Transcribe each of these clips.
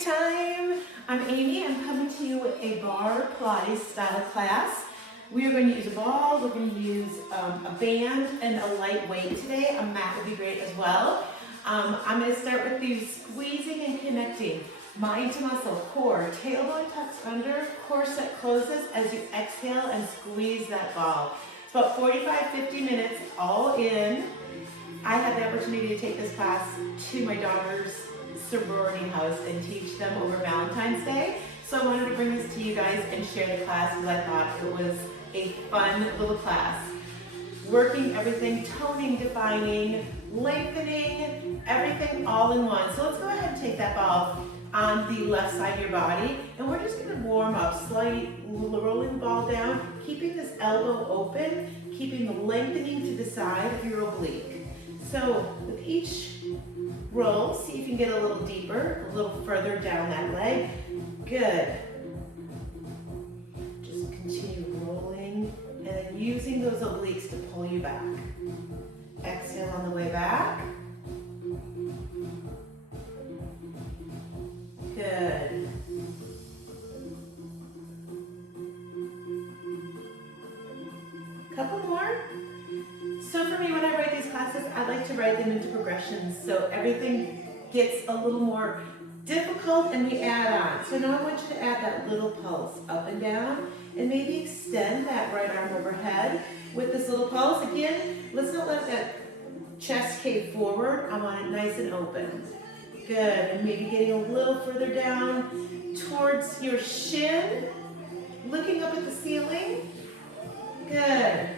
time. I'm Amy. I'm coming to you with a Barre Pilates style class. We are going to use a ball, we're going to use a band and a light weight today. A mat would be great as well. I'm going to start with these squeezing and connecting. Mind to muscle, core, tailbone tucks under, core set closes as you exhale and squeeze that ball. It's about 45-50 minutes all in. I had the opportunity to take this class to my daughter's sorority house and teach them over Valentine's Day. So I wanted to bring this to you guys and share the class because I thought it was a fun little class. Working everything, toning, defining, lengthening, everything all in one. So let's go ahead and take that ball on the left side of your body and we're just going to warm up, slight rolling the ball down, keeping this elbow open, keeping the lengthening to the side of your oblique. So with each roll, see if you can get a little deeper, a little further down that leg. Good. Just continue rolling and then using those obliques to pull you back. Exhale on the way back. Good. Couple more. So for me, when I write these classes, I like to write them into progressions so everything gets a little more difficult and we add on. So now I want you to add that little pulse up and down and maybe extend that right arm overhead with this little pulse. Again, let's not let that chest cave forward. I want it nice and open. Good, and maybe getting a little further down towards your shin, looking up at the ceiling. Good.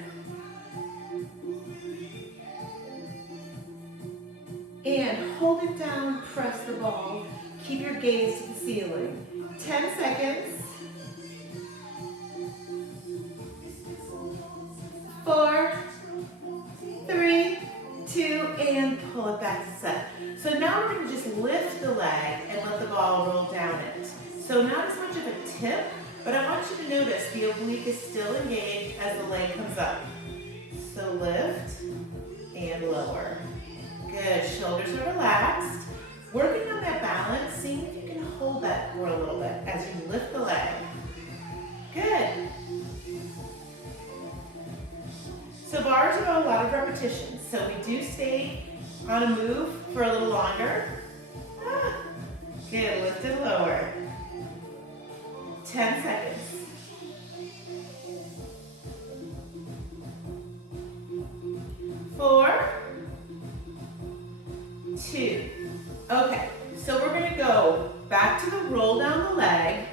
And hold it down, press the ball. Keep your gaze to the ceiling. 10 seconds. 4, 3, 2, and pull it back to set. So now we're going to just lift the leg and let the ball roll down it. So not as much of a tip, but I want you to notice the oblique is still engaged as the leg comes up. So lift and lower. Good, shoulders are relaxed. Working on that balance, seeing if you can hold that for a little bit as you lift the leg. Good. So bars are a lot of repetitions, so we do stay on a move for a little longer. Good, lift and lower. 10 seconds. 4, 2. Okay, so we're going to go back to the roll down the leg,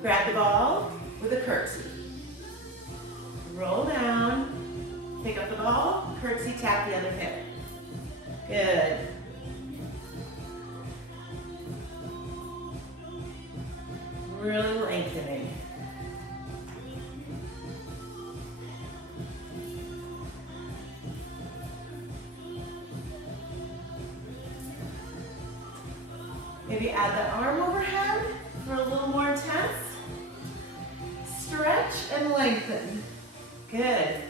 grab the ball with a curtsy. Roll down, pick up the ball, curtsy, tap the other hip. Good. Really lengthening. Maybe add the arm overhead for a little more intense. Stretch and lengthen. Good.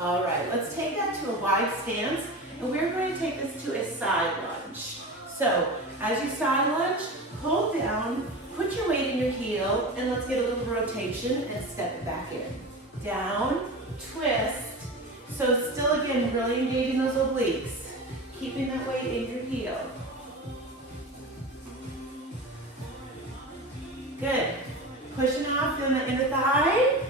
All right, let's take that to a wide stance, and we're going to take this to a side lunge. So, as you side lunge, hold down, put your weight in your heel, and let's get a little rotation and step it back in. Down, twist. So still, again, really engaging those obliques, keeping that weight in your heel. Good. Pushing off, feeling the inner thigh.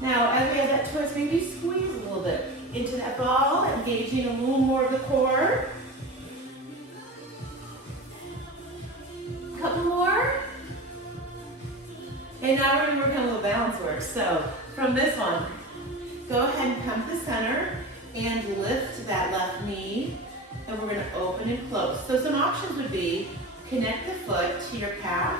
Now, as we have that twist, maybe squeeze a little bit into that ball, engaging a little more of the core. Couple more. And now we're going to work on a little balance work. So from this one, go ahead and come to the center and lift that left knee. And we're going to open and close. So some options would be connect the foot to your calf.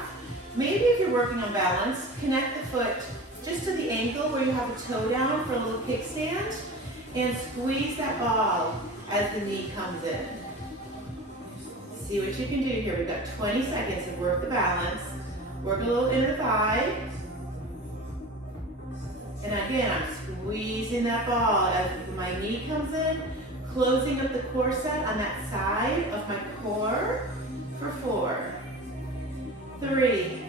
Maybe if you're working on balance, connect the foot just to the ankle where you have a toe down for a little kickstand and squeeze that ball as the knee comes in. See what you can do here. We've got 20 seconds to work the balance. Work a little inner thigh. And again, I'm Squeezing that ball as my knee comes in, closing up the core set on that side of my core for 4, 3,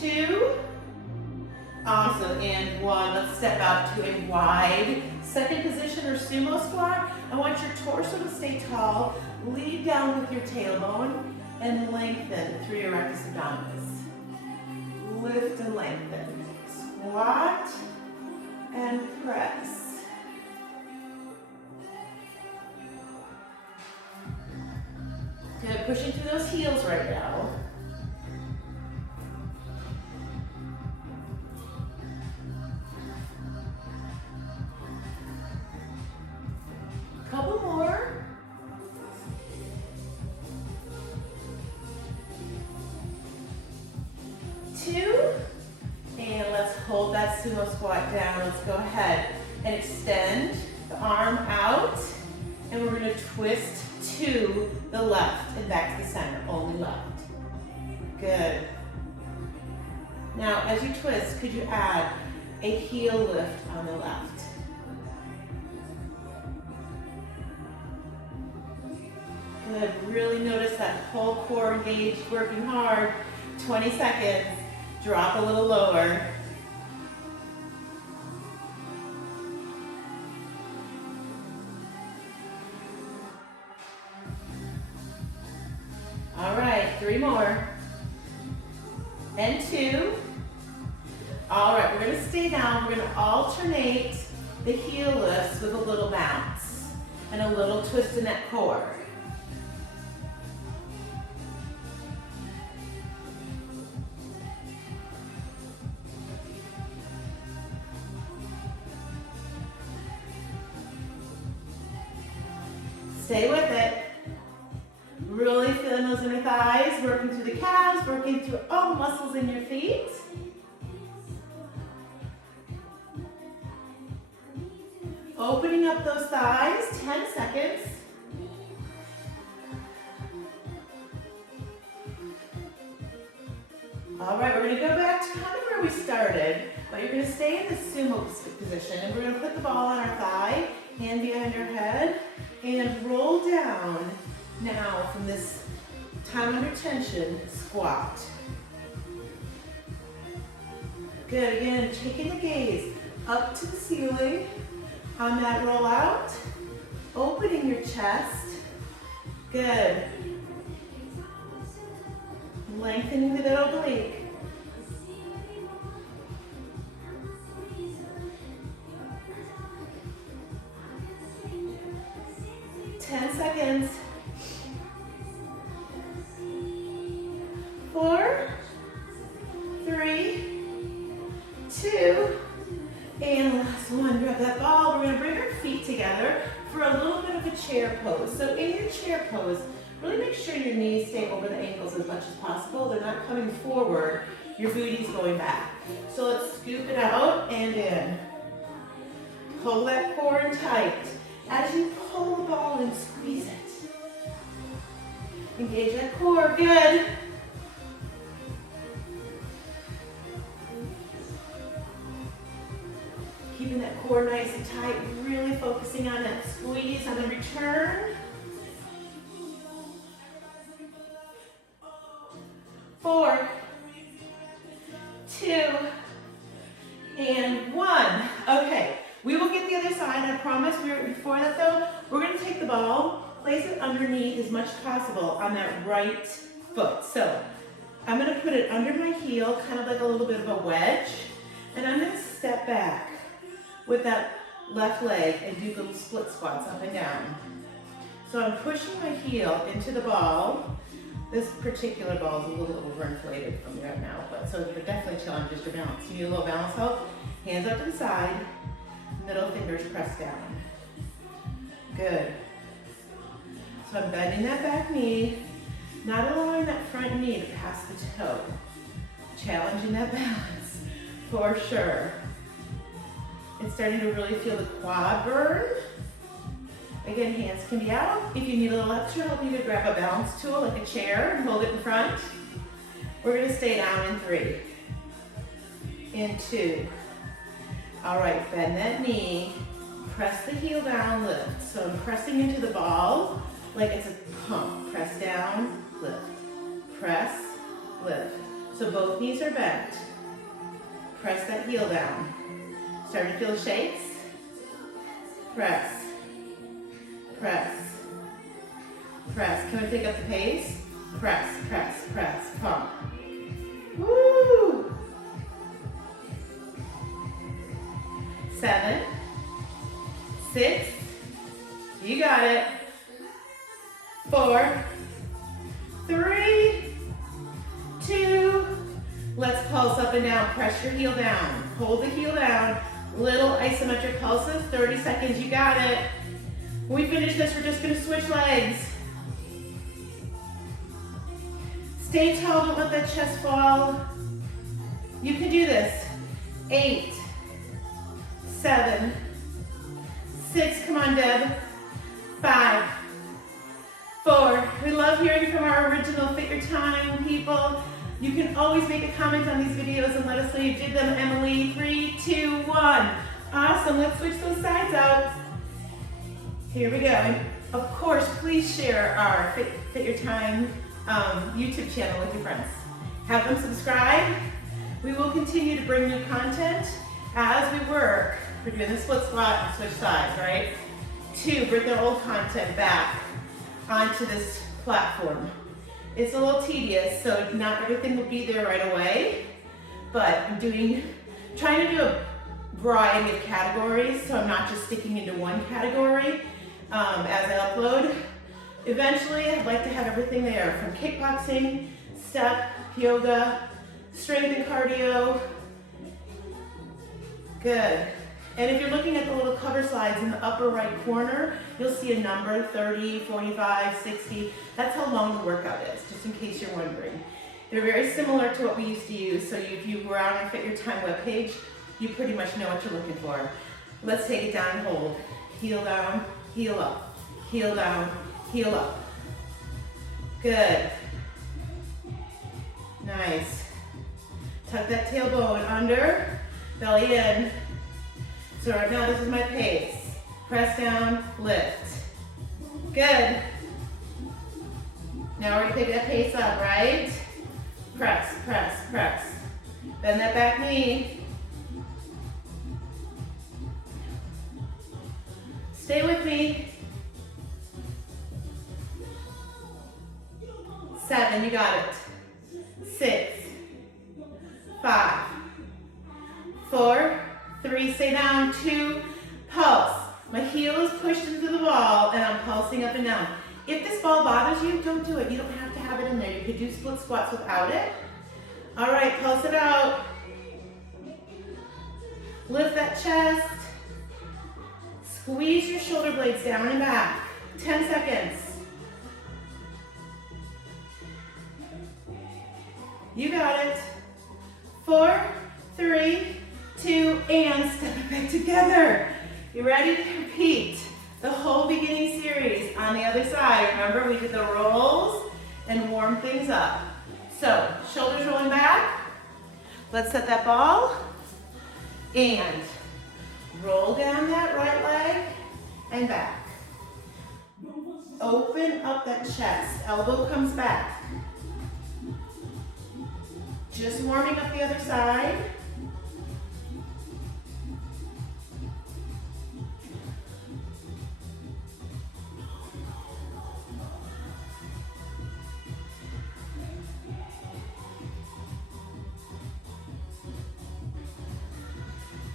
2, awesome, and 1. Let's step out to a wide second position or sumo squat. I want your torso to stay tall, lead down with your tailbone, and lengthen through your rectus abdominis. Lift and lengthen. Squat and press. Good, pushing through those heels right now. Couple more. 2, and let's hold that sumo squat down. Let's go ahead and extend the arm out, and we're going to twist to the left and back to the center, only left. Good. Now, as you twist, could you add a heel lift on the left? Good. Really notice that whole core engaged, working hard. 20 seconds. Drop a little lower. All right, 3 more. And 2. All right, we're gonna stay down. We're gonna alternate the heel lifts with a little bounce and a little twist in that core. Stay with it. Really feeling those inner thighs, working through the calves, working through all the muscles in your feet. Opening up those thighs, 10 seconds. All right, we're gonna go back to kind of where we started, but you're gonna stay in the sumo position, and we're gonna put the ball on our thigh, hand behind your head, and roll down now from this time under tension squat. Good, again, taking the gaze up to the ceiling. On that roll out, opening your chest. Good. Lengthening the middle oblique. Seconds. 4, 3, 2, and last one. Grab that ball. We're going to bring our feet together for a little bit of a chair pose. So in your chair pose, really make sure your knees stay over the ankles as much as possible. They're not coming forward. Your booty's going back. So let's scoop it out and in. Pull that core in tight. As you pull the ball and squeeze it. Engage that core, good. Keeping that core nice and tight, really focusing on that squeeze on the return. 4, 2, and 1. Okay, we will get the other side, I promise. Before that though, we're gonna take the ball, place it underneath as much as possible on that right foot. So I'm gonna put it under my heel, kind of like a little bit of a wedge, and I'm gonna step back with that left leg and do little split squats up and down. So I'm pushing my heel into the ball. This particular ball is a little overinflated from right now, but so you're definitely challenges your balance. You need a little balance help. Hands up to the side, middle fingers pressed down. Good. So I'm bending that back knee, not allowing that front knee to pass the toe. Challenging that balance, for sure. It's starting to really feel the quad burn. Again, hands can be out. If you need a little extra help, you could grab a balance tool like a chair and hold it in front. We're gonna stay down in 3, in 2, All right, bend that knee. Press the heel down, lift. So I'm pressing into the ball like it's a pump. Press down, lift. Press, lift. So both knees are bent. Press that heel down. Starting to feel shakes. Press, press, press. Can we pick up the pace? Press, press, press, pump. Woo! 7, 6, you got it. 4, 3, 2, let's pulse up and down. Press your heel down. Hold the heel down. Little isometric pulses, 30 seconds, you got it. When we finish this, we're just gonna switch legs. Stay tall, don't let that chest fall. You can do this. 8, 7, 6, come on Deb. 5, 4, we love hearing from our original Fit Your Time people. You can always make a comment on these videos and let us know you did them, Emily. 3, 2, 1. Awesome, let's switch those sides out. Here we go. And of course, please share our Fit Your Time YouTube channel with your friends. Have them subscribe. We will continue to bring new content as we work. We're doing the split squat and switch sides, right? 2, bring the old content back onto this platform. It's a little tedious, so not everything will be there right away, but I'm trying to do a variety of categories, so I'm not just sticking into one category as I upload. Eventually, I'd like to have everything there, from kickboxing, step, yoga, strength and cardio. Good. And if you're looking at the little cover slides in the upper right corner, you'll see a number, 30, 45, 60. That's how long the workout is, just in case you're wondering. They're very similar to what we used to use, so if you were on our Fit Your Time webpage, you pretty much know what you're looking for. Let's take it down and hold. Heel down, heel up. Heel down, heel up. Good. Nice. Tuck that tailbone under, belly in. So right now, this is my pace. Press down, lift. Good. Now we're gonna pick that pace up, right? Press, press, press. Bend that back knee. Stay with me. 7, you got it. 6, 5, 4, 3, stay down, 2, pulse. My heel is pushed into the ball and I'm pulsing up and down. If this ball bothers you, don't do it. You don't have to have it in there. You could do split squats without it. All right, pulse it out. Lift that chest. Squeeze your shoulder blades down and back. 10 seconds. You got it. 4, 3, 2, and step it back together. You ready to repeat the whole beginning series on the other side? Remember, we did the rolls and warm things up. So, shoulders rolling back. Let's set that ball and roll down that right leg and back. Open up that chest. Elbow comes back. Just warming up the other side.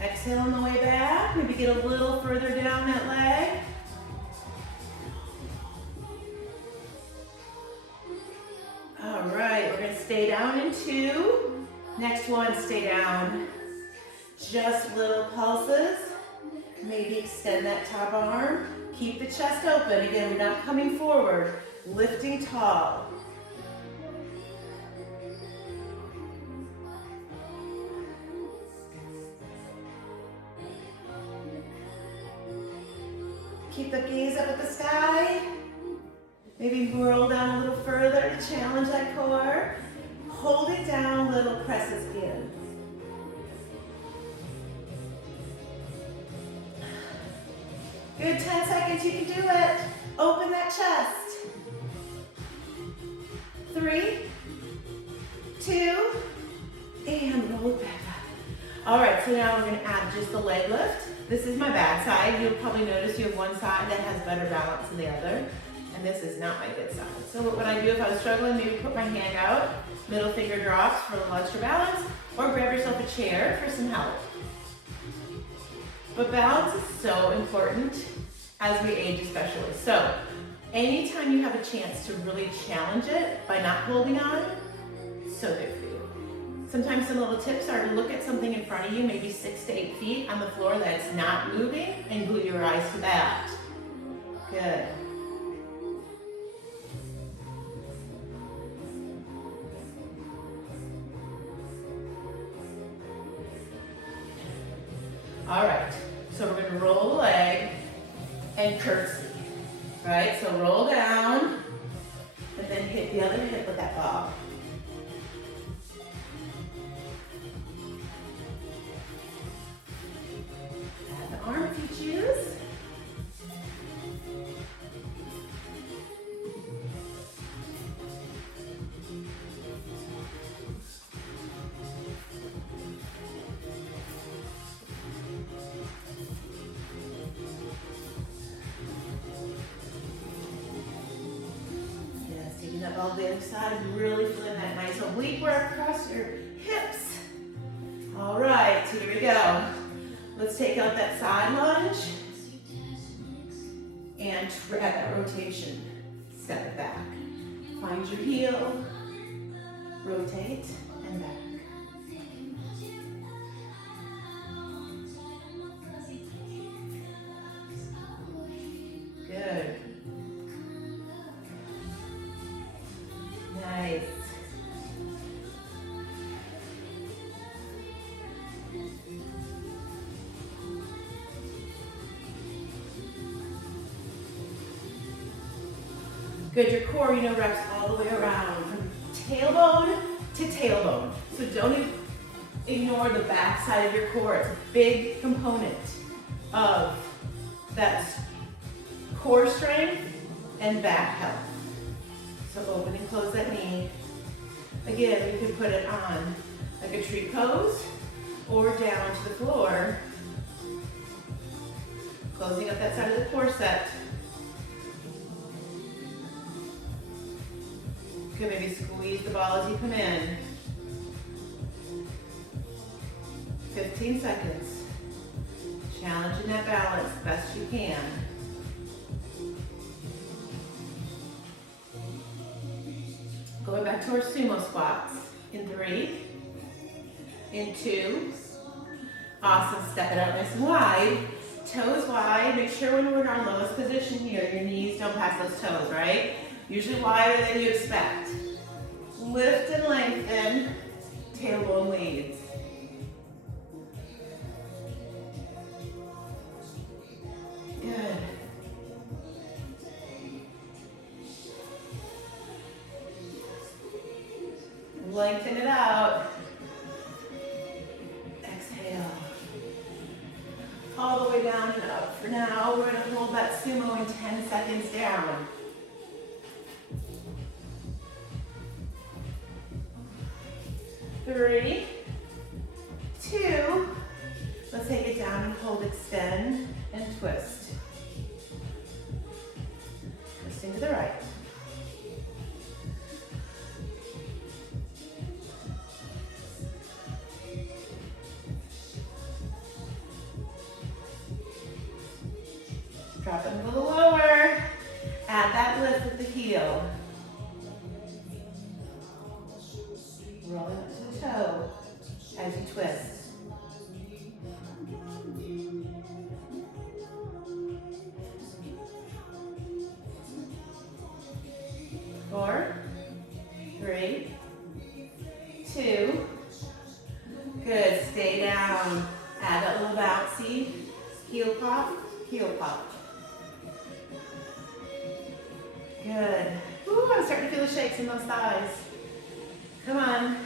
Exhale on the way back. Maybe get a little further down that leg. All right, we're gonna stay down in 2. Next one, stay down. Just little pulses. Maybe extend that top arm. Keep the chest open. Again, we're not coming forward. Lifting tall. Keep the gaze up at the sky. Maybe roll down a little further to challenge that core. Hold it down, little presses in. Good, 10 seconds, you can do it. Open that chest. 3, 2, and roll it back up. All right, so now we're gonna add just the leg lift. This is my bad side. You'll probably notice you have one side that has better balance than the other, and this is not my good side. So what would I do if I was struggling? Maybe put my hand out, middle finger drops for a little extra balance, or grab yourself a chair for some help. But balance is so important as we age especially. So anytime you have a chance to really challenge it by not holding on, so good for you. Sometimes some little tips are to look at something in front of you, maybe 6 to 8 feet on the floor that's not moving, and glue your eyes to that. Good. All right, so we're gonna roll the leg and curtsy, right? So roll down, and then hit the other hip with that ball. Add the arm if you choose. All the other side, really feeling that nice oblique work across your hips. All right, so here we go. Let's take out that side lunge and add that rotation. Step it back. Find your heel, rotate, and back. Good. Nice. Good, your core, wraps all the way around from tailbone to tailbone. So don't ignore the back side of your core. It's a big component of that core strength and back health. So open and close that knee. Again, you can put it on like a tree pose or down to the floor. Closing up that side of the core set. You can maybe squeeze the ball as you come in. 15 seconds. Challenging that balance best you can. Going back to our sumo squats. In 3, in 2. Awesome, step it out nice and wide. Toes wide, make sure when we're in our lowest position here, your knees don't pass those toes, right? Usually wider than you expect. Lift and lengthen, tailbone leads. Good. Lengthen it out. Exhale. All the way down and up. For now, we're going to hold that sumo in 10 seconds down. 3, 2. Let's take it down and hold, extend, and twist. Twisting to the right. Drop it a little lower. Add that lift with the heel. Rolling up to the toe as you twist. 4, 3, 2. Good, stay down. Add that little bouncy. Heel pop, heel pop. Good. Ooh, I'm starting to feel the shakes in those thighs. Come on.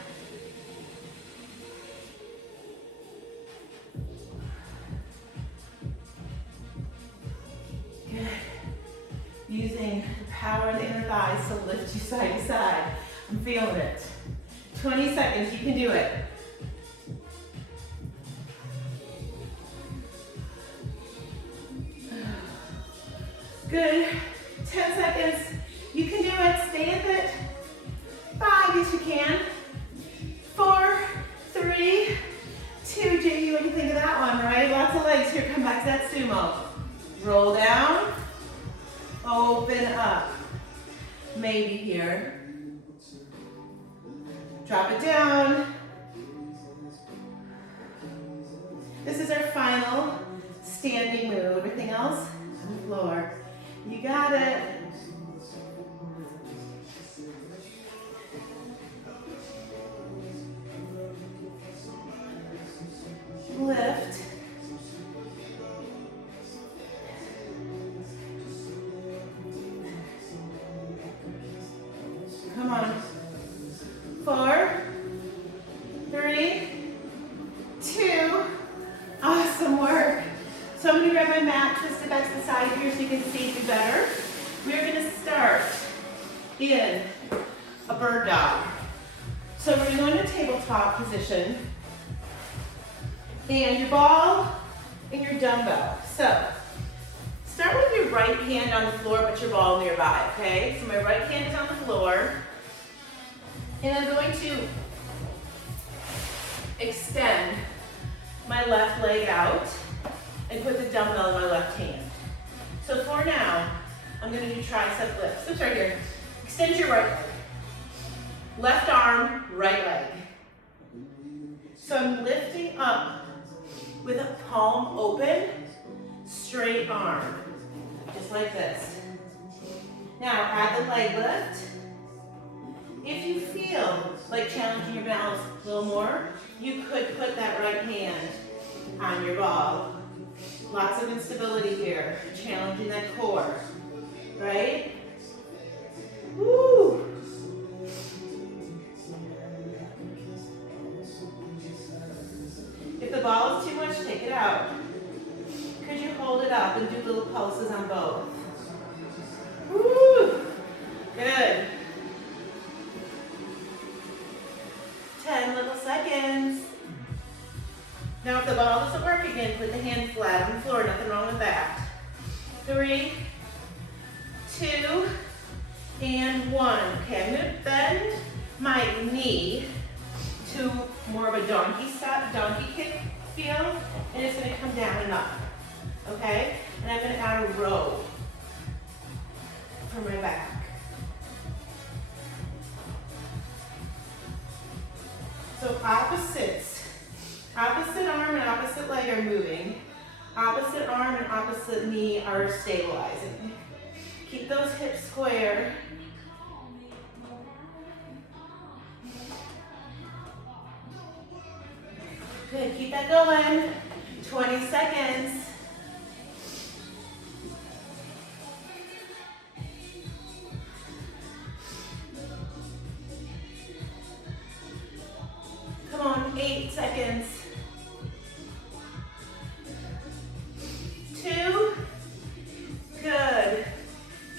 using the power in the inner thighs to lift you side to side. I'm feeling it. 20 seconds, you can do it. Good. 10 seconds. You can do it. Stay with it. 5, yes you can. 4, 3, 2. Jamie, what do you think of that one, right? Lots of legs here. Come back to that sumo. Roll down. Open up. Maybe here. Drop it down. This is our final standing move. Everything else on the floor. You got it. Lift. Come on. 4, 3, 2. Awesome work. So I'm going to grab my mat, twist it back to the side here so you can see me better. We're going to start in a bird dog. So we're going to go into tabletop position. And your ball and your dumbbell. So start with your right hand on the floor, but your ball nearby, okay? So my right hand is on the floor. And I'm going to extend my left leg out and put the dumbbell in my left hand. So for now, I'm going to do tricep lifts. Oops, right here. Extend your right leg. Left arm, right leg. So I'm lifting up with a palm open, straight arm, just like this. Now add the leg lift. If you feel like challenging your balance a little more, you could put that right hand on your ball. Lots of instability here, challenging that core, right? Woo! If the ball is too much, take it out. Could you hold it up and do little pulses on both? Woo! Good. 10 little seconds. Now if the ball doesn't work again, put the hand flat on the floor. Nothing wrong with that. 3, 2, and 1. Okay, I'm going to bend my knee to more of a donkey kick feel, and it's going to come down and up. Okay? And I'm going to add a row for my back. So opposite arm and opposite leg are moving. Opposite arm and opposite knee are stabilizing. Keep those hips square. Good, keep that going. 20 seconds. Come on, 8 seconds. 2, good,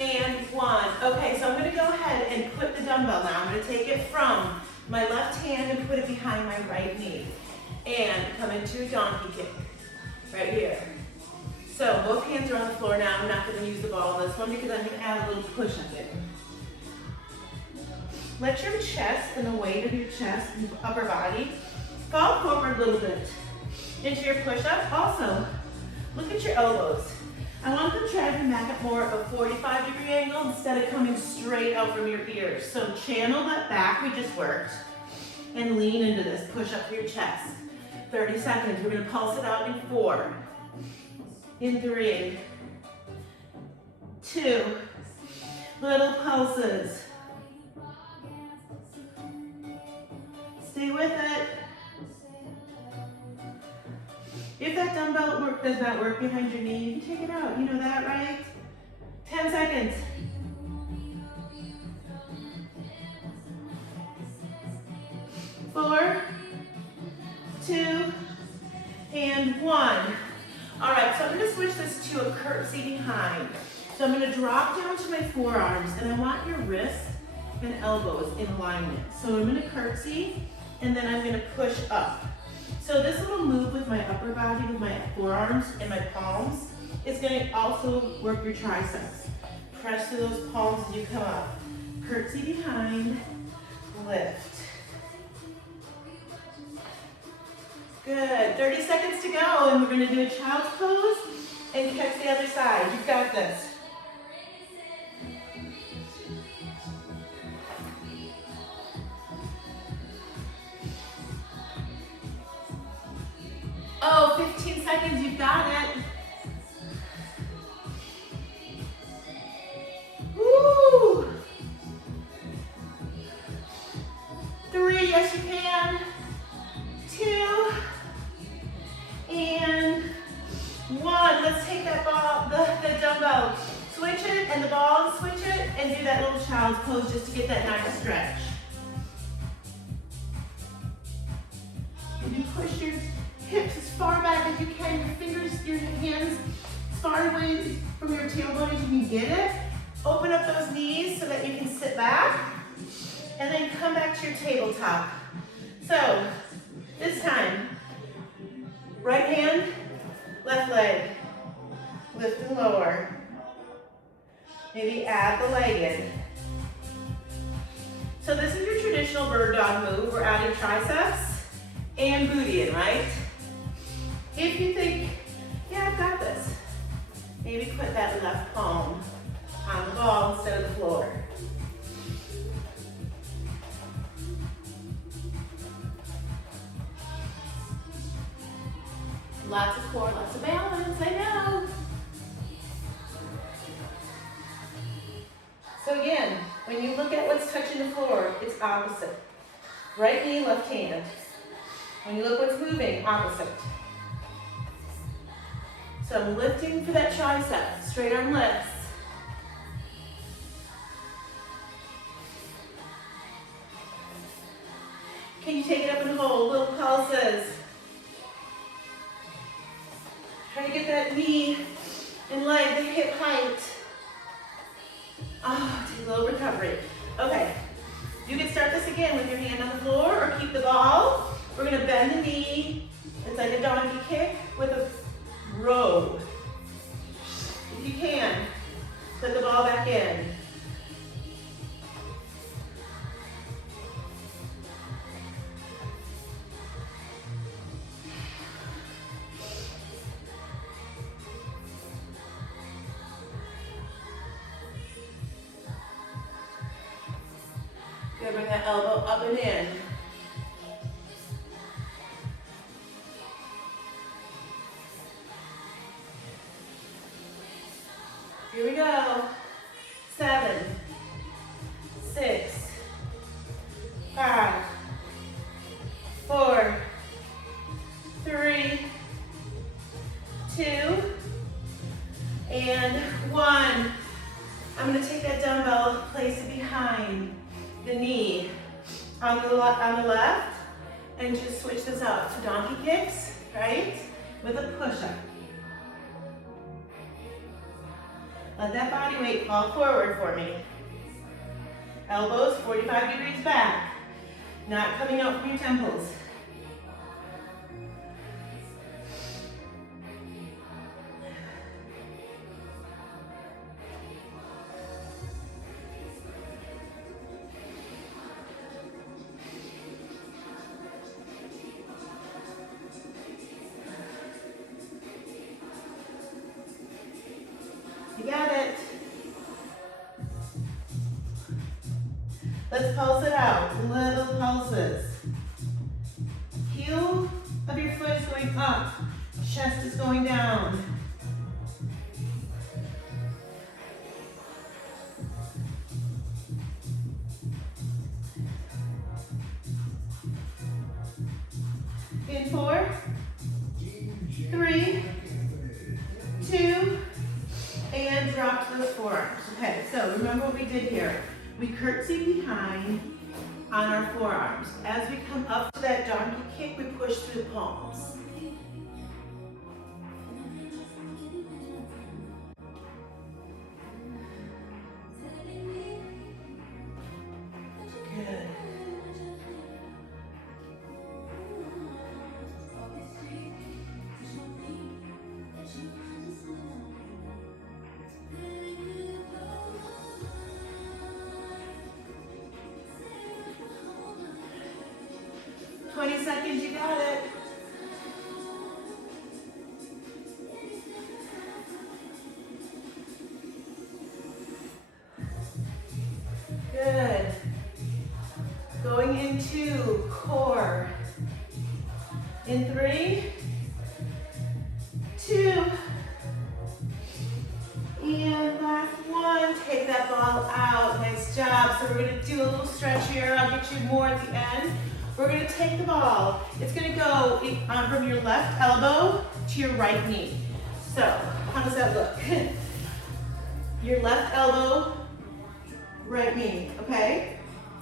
and 1. Okay, so I'm going to go ahead and put the dumbbell now. I'm going to take it from my left hand and put it behind my right knee. And come into a donkey kick, right here. So both hands are on the floor now. I'm not going to use the ball on this one because I'm going to add a little push up it. Let your chest and the weight of your chest and upper body fall forward a little bit into your push-up. Also, look at your elbows. I want them traveling back at more of a 45-degree angle instead of coming straight out from your ears. So channel that back we just worked and lean into this. Push up for your chest. 30 seconds. We're going to pulse it out in 4, in 3, 2, little pulses. Stay with it. If that dumbbell does not work behind your knee, you can take it out. You know that, right? 10 seconds. 4, 2, and 1. All right, so I'm going to switch this to a curtsy behind. So I'm gonna drop down to my forearms, and I want your wrists and elbows in alignment. So I'm gonna curtsy, and then I'm gonna push up. So this little move with my upper body, with my forearms and my palms, is gonna also work your triceps. Press through those palms as you come up. Curtsy behind, lift. Good, 30 seconds to go, and we're gonna do a child's pose and catch the other side. You've got this. Oh, 15 seconds, you've got it. Woo! 3, yes you can. 2, and 1. Let's take that ball, the dumbbell, switch it, and the ball, switch it, and do that little child's pose just to get that nice stretch. And you push your hips as far back as you can, your fingers, your hands as far away from your tailbone as you can get it. Open up those knees so that you can sit back, and then come back to your tabletop. So, this time, right hand, left leg, lift and lower. Maybe add the leg in. So this is your traditional bird dog move. We're adding triceps and booty in, right? If you think, yeah, I've got this, maybe put that left palm on the ball instead of the floor. Lots of core, lots of balance, I know. So again, when you look at what's touching the floor, it's opposite. Right knee, left hand. When you look what's moving, opposite. So I'm lifting for that tricep, straight arm lifts. Can you take it up and hold, little pulses. Try to get that knee and leg to hip height. Oh, take a little recovery. Okay, you can start this again with your hand on the floor or keep the ball. We're gonna bend the knee. It's like a donkey kick with a row. If you can, put the ball back in. Good, bring that elbow up and in. Here we go. 7, 6, 5, 4, 3, 2, and 1. I'm going to take that dumbbell, place it behind the knee on the left, and just switch this out to donkey kicks, right? With a push-up. Let that body weight fall forward for me. Elbows 45 degrees back, not coming out from your temples. You got it. Let's pulse it out, little pulses. Heel of your foot is going up, chest is going down. In 4, 3, 2, and drop to those forearms. Okay, so remember what we did here. We curtsy behind on our forearms. As we come up to that donkey kick, we push through the palms. 20 seconds, you got it. Good. Going into core. In 3, 2, and last one. Take that ball out. Nice job. So we're going to do a little stretch here. I'll get you more at the end. We're going to take the ball. It's going to go from your left elbow to your right knee. So how does that look? Your left elbow, right knee, okay?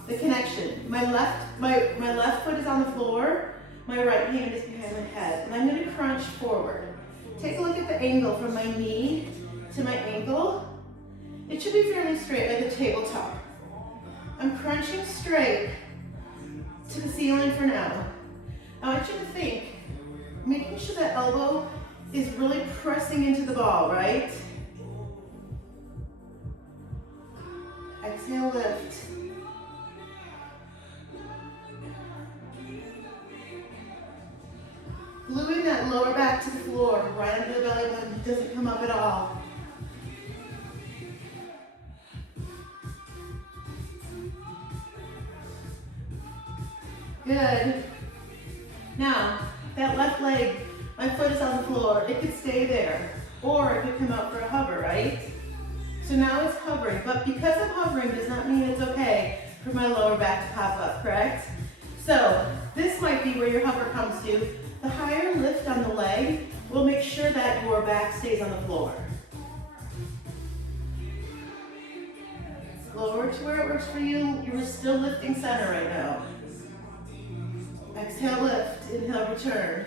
The connection. My left foot is on the floor. My right hand is behind my head. And I'm going to crunch forward. Take a look at the angle from my knee to my ankle. It should be fairly straight, like a tabletop. I'm crunching straight to the ceiling for now. I want you to think, making sure that elbow is really pressing into the ball, right? Exhale, lift. Gluing that lower back to the floor, right under the belly button, doesn't come up at all. Good. Now, that left leg, my foot is on the floor. It could stay there, or it could come out for a hover, right? So now it's hovering, but because I'm hovering does not mean it's okay for my lower back to pop up, correct? So this might be where your hover comes to. The higher lift on the leg will make sure that your back stays on the floor. Lower to where it works for you. You're still lifting center right now. Exhale, lift. Inhale, return.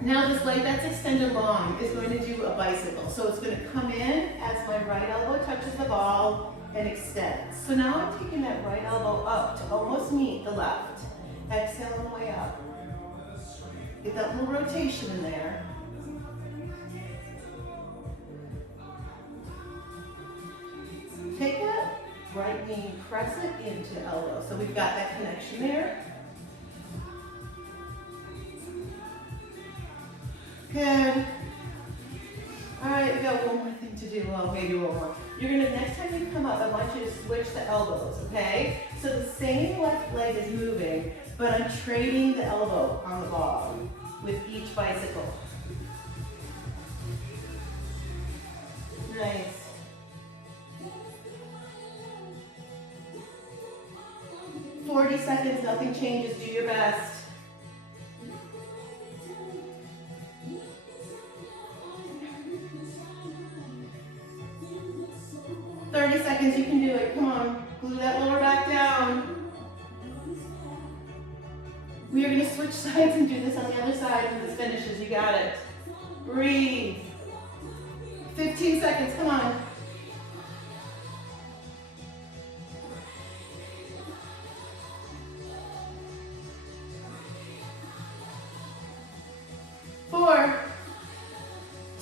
Now this leg that's extended long is going to do a bicycle. So it's going to come in as my right elbow touches the ball and extends. So now I'm taking that right elbow up to almost meet the left. Exhale on the way up. Get that little rotation in there. Take that right knee, press it into elbow. So we've got that connection there. Good. All right, we got one more thing to do. Well, maybe one more. You're gonna, next time you come up, I want you to switch the elbows, okay? So the same left leg is moving, but I'm trading the elbow on the ball with each bicycle. Nice. "40 seconds, nothing changes, do your best. You can do it. Come on. Glue that lower back down. We are going to switch sides and do this on the other side when this finishes. You got it. Breathe. 15 seconds. Come on. 4,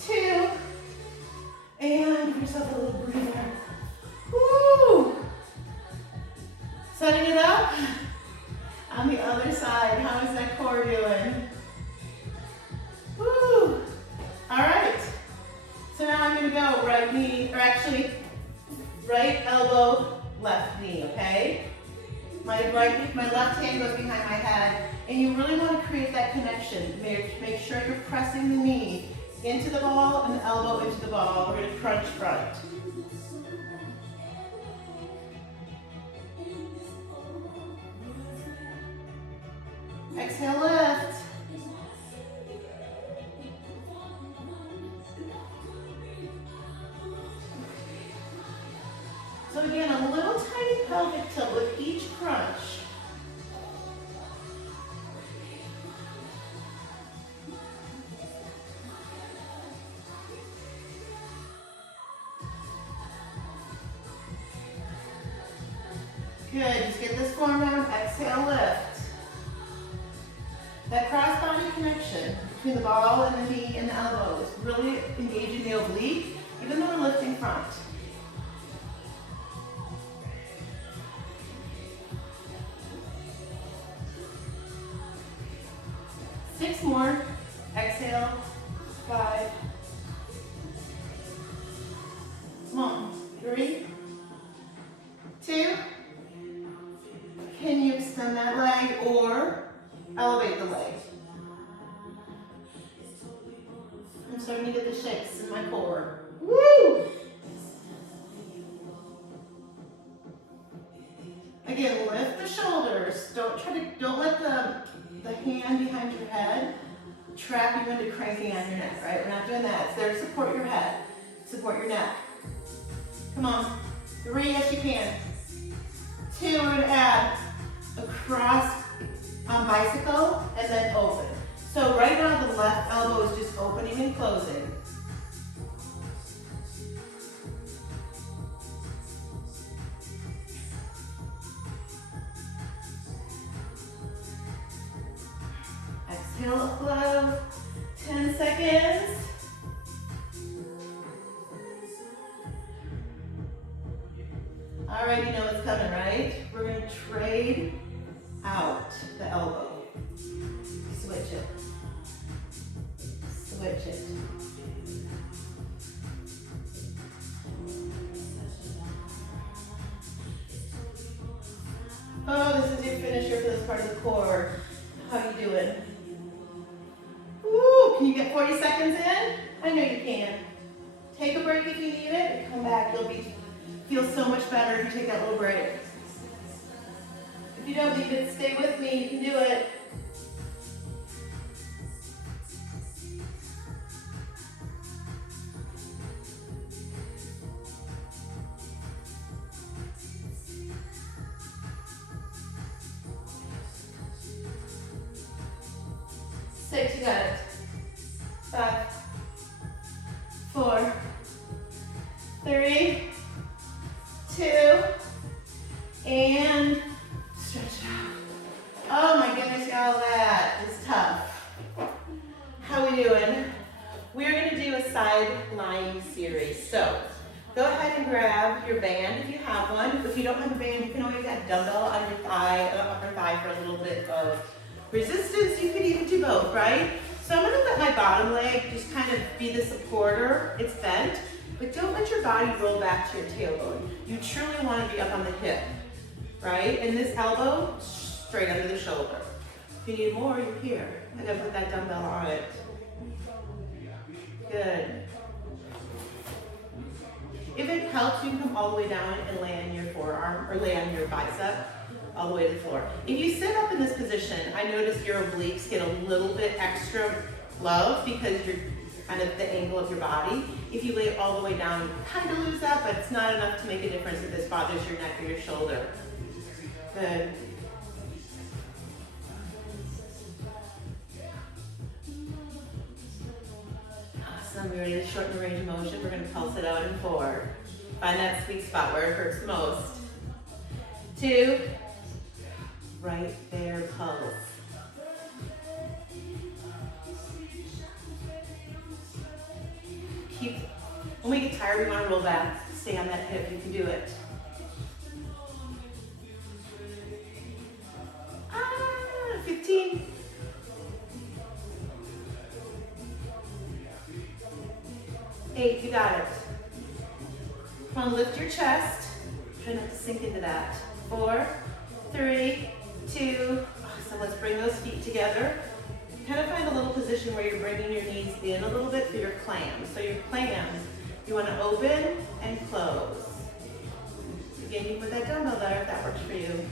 2, and give yourself a little breather. Woo! Setting it up on the other side. How is that core doing? Woo! All right. So now I'm going to go right knee, or actually right elbow, left knee, okay? My left hand goes behind my head, and you really want to create that connection. Make sure you're pressing the knee into the ball and the elbow into the ball. We're going to crunch front. Exhale, lift. So again, a little tiny pelvic tilt with each crunch. Good, just get this form down, exhale, lift. That cross-body connection between the ball and the knee and the elbow is really engaging the oblique, even though we're lifting front. exhale. 5. Come on. 3, 2. Can you extend that leg or elevate the leg? I'm starting to get the shakes in my core. Woo! Again, lift the shoulders. Don't let the hand behind your head trap you into cranking on your neck, right? We're not doing that. It's there to support your head, support your neck. Come on. 3 as you can. 2, we're gonna add across bicycle and then open. So right now the left elbow is just opening and closing. Exhale, flow. 10 seconds. All right, you know what's coming, right? We're gonna trade out the elbow. Switch it. Switch it. Oh, this is your finisher for this part of the core. How you doing? Woo! Can you get 40 seconds in? I know you can. Take a break if you need it and come back. You'll feel so much better if you take that little break. If you don't need it, stay with me. You can do it. Six, you got it. 5, 4, 3, 2, and stretch it out. Oh my goodness, y'all, that is tough. How we doing? We're gonna do a side lying series. So go ahead and grab your band if you have one. If you don't have a band, you can always add dumbbell on your thigh, upper thigh for a little bit of resistance. You could even do both, right? So I'm gonna let my bottom leg just kind of be the supporter. It's bent, but don't let your body roll back to your tailbone. You truly wanna be up on the hip, right? And this elbow, straight under the shoulder. If you need more, you're here. I'm gonna put that dumbbell on it. Good. If it helps, you can come all the way down and lay on your forearm, or lay on your bicep, all the way to the floor. If you sit up in this position, I notice your obliques get a little bit extra love because you're kind of the angle of your body. If you lay it all the way down, you kind of lose that, but it's not enough to make a difference if this bothers your neck or your shoulder. Good. Awesome, we're ready to shorten the range of motion. We're gonna pulse it out in 4. Find that sweet spot where it hurts most. 2. Right there, pulse. When we get tired, we want to roll back. Stay on that hip, you can do it. 15. 8, you got it. Come on, lift your chest. Try not to sink into that. 4, 3, 2, awesome. Let's bring those feet together. Kind of find a little position where you're bringing your knees in a little bit for your clam. So your clam, you want to open and close. Again, you put that dumbbell there if that works for you.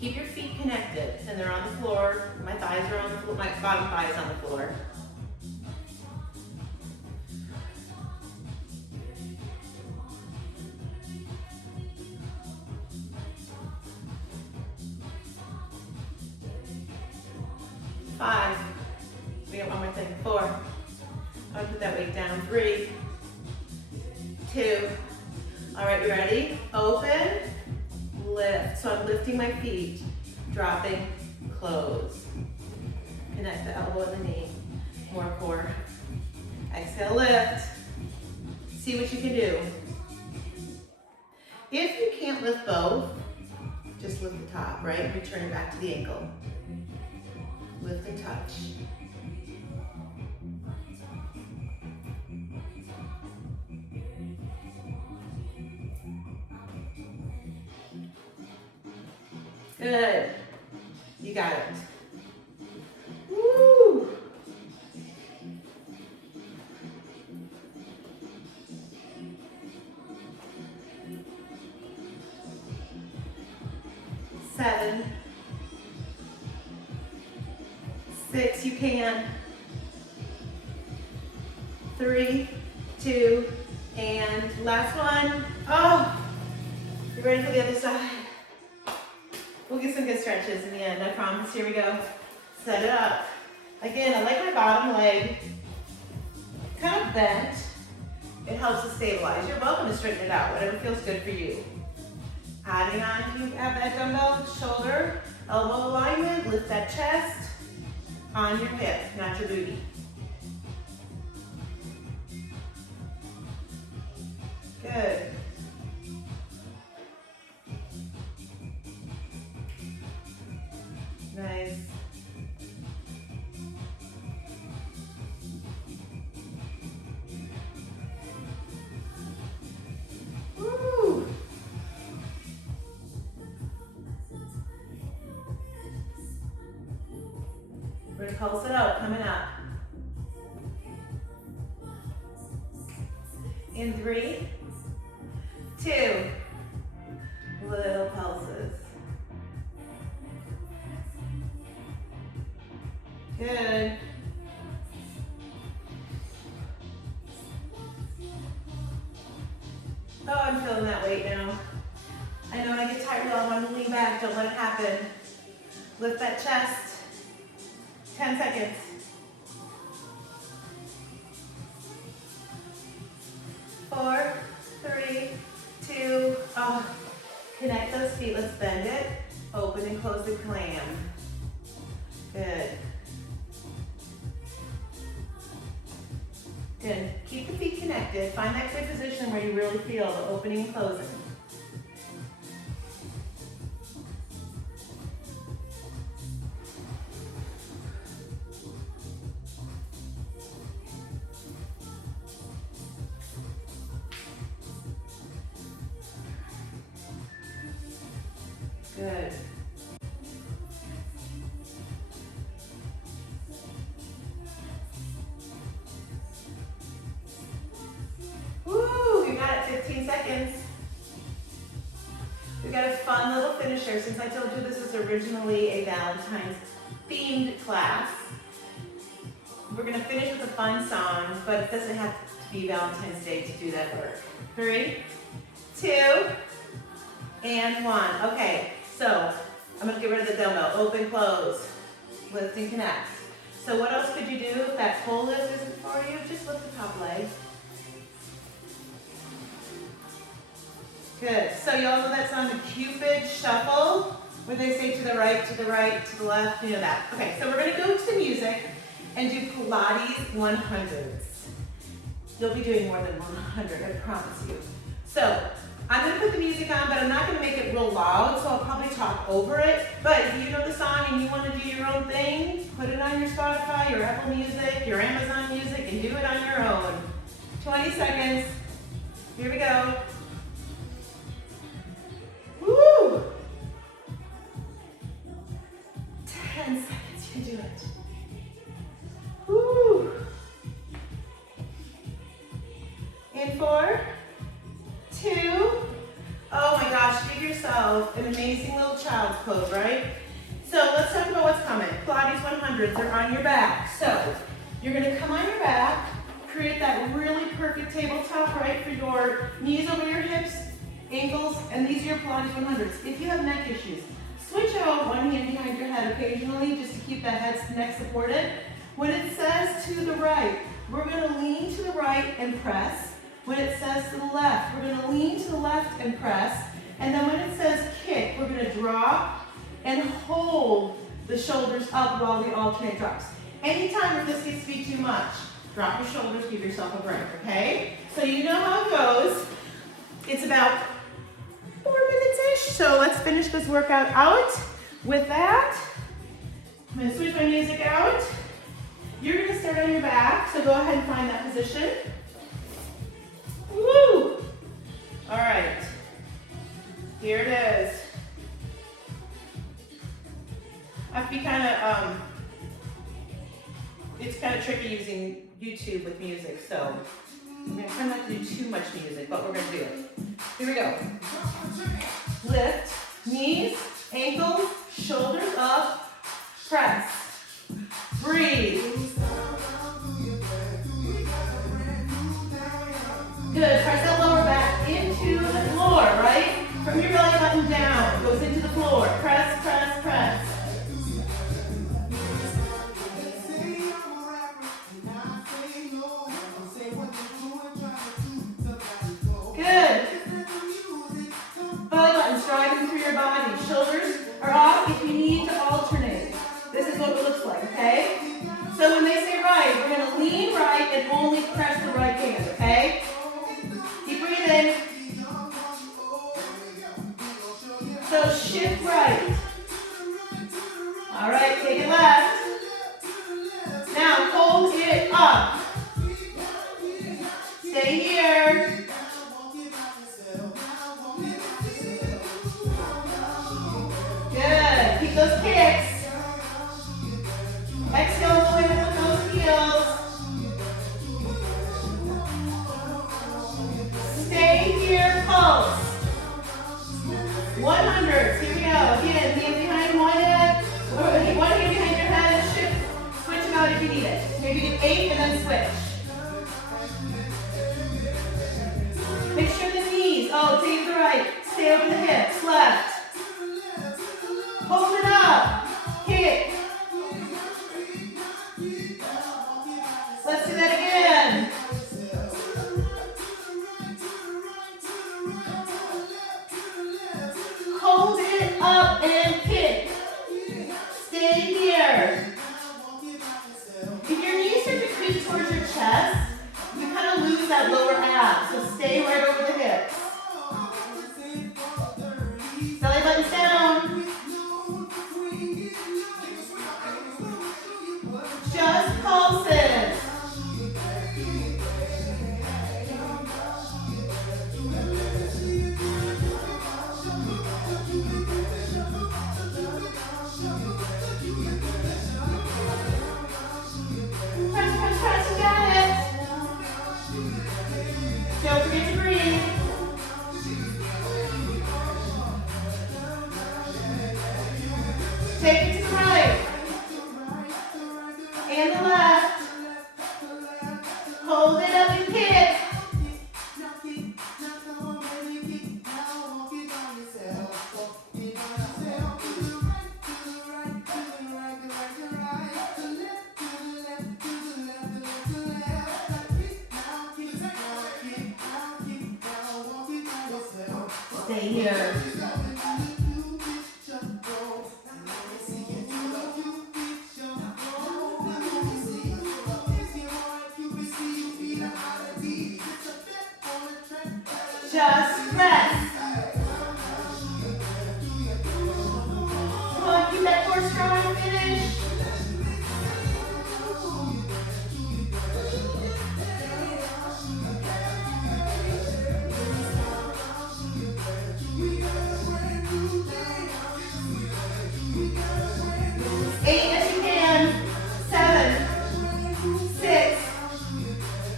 Keep your feet connected, and they're on the floor. My thighs are on the floor, my bottom thigh is on the floor. Five. We got one more thing. 4. I'm gonna put that weight down. 3, 2. All right, you ready? Open. Lift. So I'm lifting my feet. dropping, close. Connect the elbow and the knee. More core. Exhale, lift. See what you can do. If you can't lift both, just lift the top, right? Return it back to the ankle. Lift and touch. Good. You got it. Woo! Seven. 6, you can. 3, 2, and last one. Oh, you ready for the other side? We'll get some good stretches in the end, I promise. Here we go. Set it up. Again, I like my bottom leg kind of bent. It helps to stabilize. You're welcome to straighten it out, whatever feels good for you. Adding on, if you have that dumbbell, shoulder, elbow alignment, lift that chest on your hip, not your booty. Good. Nice. Woo! We're gonna pulse it out, coming up. In 3, 2, little pulses. Good. Oh, I'm feeling that weight now. I know when I get tired, I want to lean back. Don't let it happen. Lift that chest. 10 seconds. 4, 3, 2, oh. Connect those feet. Let's bend it. Open and close the clam. Good. Good. Keep the feet connected. Find that good position where you really feel the opening and closing. Good. Woo, you got it, 15 seconds. We got a fun little finisher. Since I told you this was originally a Valentine's themed class, we're gonna finish with a fun song, but it doesn't have to be Valentine's Day to do that work. 3, 2, and 1. Okay, so I'm gonna get rid of the dumbbell. Open, close, lift and connect. So what else could you do if that full lift isn't for you? Just lift the top leg. Good. So you all know that song, the Cupid Shuffle, where they say to the right, to the right, to the left. You know that. Okay, so we're gonna go to the music and do Pilates 100s. You'll be doing more than 100, I promise you. So I'm gonna put the music on, but I'm not gonna make it real loud, so I'll probably talk over it. But if you know the song and you wanna do your own thing, put it on your Spotify, your Apple Music, your Amazon Music, and do it on your own. 20 seconds. Here we go. Woo! 10 seconds, you can do it. Woo! In 4, 2, oh my gosh, give yourself an amazing little child's pose, right? So let's talk about what's coming. Pilates 100s, they're on your back. So you're gonna come on your back, create that really perfect tabletop, right, for your knees over your hips, ankles, and these are your Pilates 100s. If you have neck issues, switch out one hand behind your head occasionally just to keep that neck supported. When it says to the right, we're gonna lean to the right and press. When it says to the left, we're gonna lean to the left and press. And then when it says kick, we're gonna drop and hold the shoulders up while we alternate drops. Anytime if this gets to be too much, drop your shoulders, give yourself a break, okay? So you know how it goes. It's about 4 minutes-ish, so let's finish this workout out. With that, I'm gonna switch my music out. You're gonna start on your back, so go ahead and find that position. Woo! All right, here it is. I have to be it's kind of tricky using YouTube with music, so I'm gonna try not to do too much music, but we're gonna do it. Here we go. Lift, knees, ankles, shoulders up, press. Breathe. Good, press that lower back into the floor, right? From your belly button down, goes into the floor. Press, press, press. Good. Belly button driving through your body. Shoulders are off if you need to alternate. This is what it looks like, okay? So when they say right, we're going to lean right and only press the right hand, okay? Keep breathing. So shift right. All right, take it left. Now hold it up. Stay here. Good. Keep those kicks. Exhale, going up with those heels. Stay here, pulse. 100. Here we go. Again, hand behind one head. One hand behind your head and shift. Switch them out if you need it. Maybe do 8 and then switch. Make sure the knees. Oh, take the right. Stay over the hips. Left. Hold it up. Kick. Let's do that again. Hold it up and kick. Stay here. If your knees start to creep towards your chest, you kind of lose that lower ab. So stay right over the hips. Belly buttons down. Just pulses. Press, you got it. Don't forget to breathe. Take it to the right. And the left. Hold it up and kick. Stay here. Just press. Come on, keep that core strong and finish. Eight as you can. 7, 6,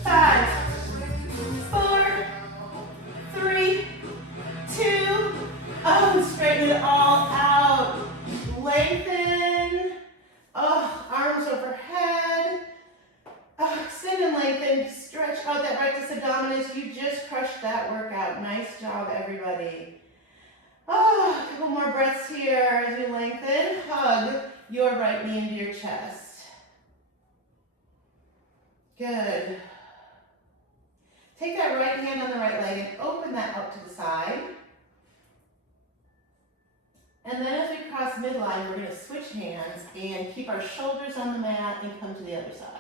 5, 4, 3, 2. Oh, straighten it all out. Lengthen. Oh, arms overhead. Oh, extend and lengthen. Stretch out that rectus abdominis. You just crushed that workout. Nice job, everybody. Oh, a couple more breaths here as we lengthen. Hug your right knee into your chest. Good. Take that right hand on the right leg and open that up to the side. And then as we cross midline, we're going to switch hands and keep our shoulders on the mat and come to the other side.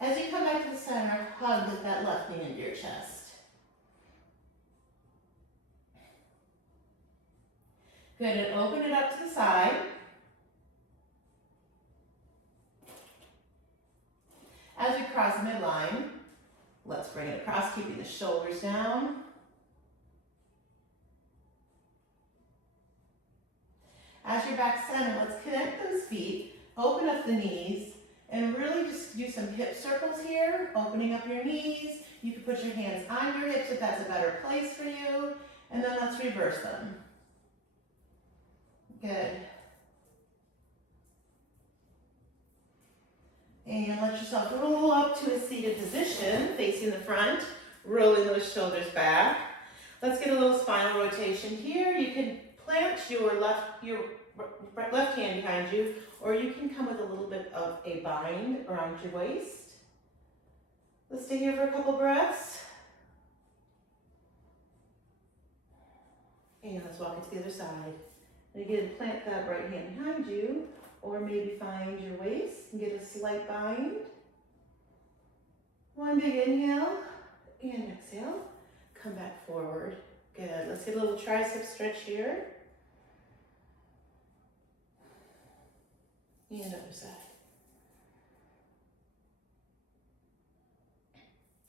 As you come back to the center, hug with that left knee into your chest. Good, and open it up to the side. As we cross midline, let's bring it across, keeping the shoulders down. As you're back center, let's connect those feet, open up the knees, and really just do some hip circles here, opening up your knees. You can put your hands on your hips if that's a better place for you, and then let's reverse them. Good. And let yourself roll up to a seated position, facing the front, rolling those shoulders back. Let's get a little spinal rotation here. You can plant your left hand behind you, or you can come with a little bit of a bind around your waist. Let's stay here for a couple breaths. And let's walk it to the other side. And again, plant that right hand behind you, or maybe find your waist and get a slight bind. One big inhale and exhale. Come back forward. Good. Let's get a little tricep stretch here. And other side.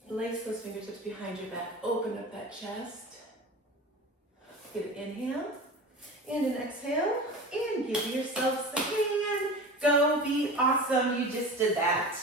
Lace those fingertips behind your back. Open up that chest. Get an inhale and an exhale. And give yourselves a hand. Go be awesome. You just did that.